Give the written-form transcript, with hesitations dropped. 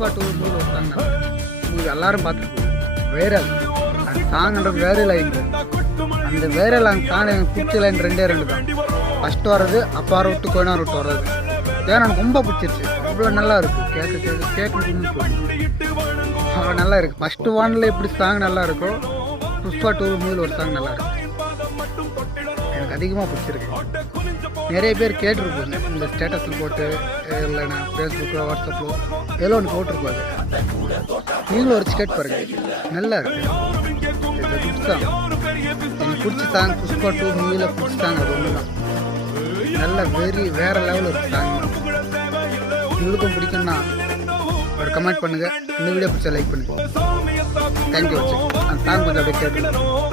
Pushpa 2 movie ஒரு song நல்லா movie எல்லாரும் பார்த்துருக்கோம். வைரல் அந்த சாங்ன்றது வைரல் ஆகிடுது. அந்த வைரல் அந்த சாங் எனக்கு பிடிச்ச லைன் ரெண்டே தான். ஃபஸ்ட்டு வர்றது அப்பாரை விட்டு கோயினார் விட்டு வர்றது. ஏன்னா எனக்கு ரொம்ப பிடிச்சிருச்சு. அவ்வளோ நல்லா இருக்குது. கேட்கணும் அவ்வளோ நல்லா இருக்குது. ஃபஸ்ட்டு ஒன்ல எப்படி சாங் நல்லா இருக்கோ புஷ்பா 2 மூவியில் ஒரு சாங் நல்லா இருக்குது. எனக்கு அதிகமாக பிடிச்சிருக்கு. நிறைய பேர் கேட்டிருப்பாங்க இந்த ஸ்டேட்டஸில் போட்டு, இல்லைன்னா ஃபேஸ்புக்கில் வாட்ஸ்அப்பில் எல்லாம் ஒன்று போட்டிருப்பாங்க. நீங்களும் ஒரு கேட்டு பாருங்க, நல்லா இருக்கு. Good song. எனக்கு பிடிச்ச சாங் புஷ்பா 2 மூவியில் பிடிச்ச சாங் அது ஒன்று தான். நல்ல வேறு லெவலில் இருக்கு சாங். உங்களுக்கும் பிடிக்கும்னா ஒரு கமெண்ட் பண்ணுங்கள். இந்த வீடியோ பிடிச்சா லைக் பண்ணுங்கள். தேங்க்யூ வச்சு அந்த சாங் கொஞ்சம் அப்படியே கேட்டு கேட்குறேன்.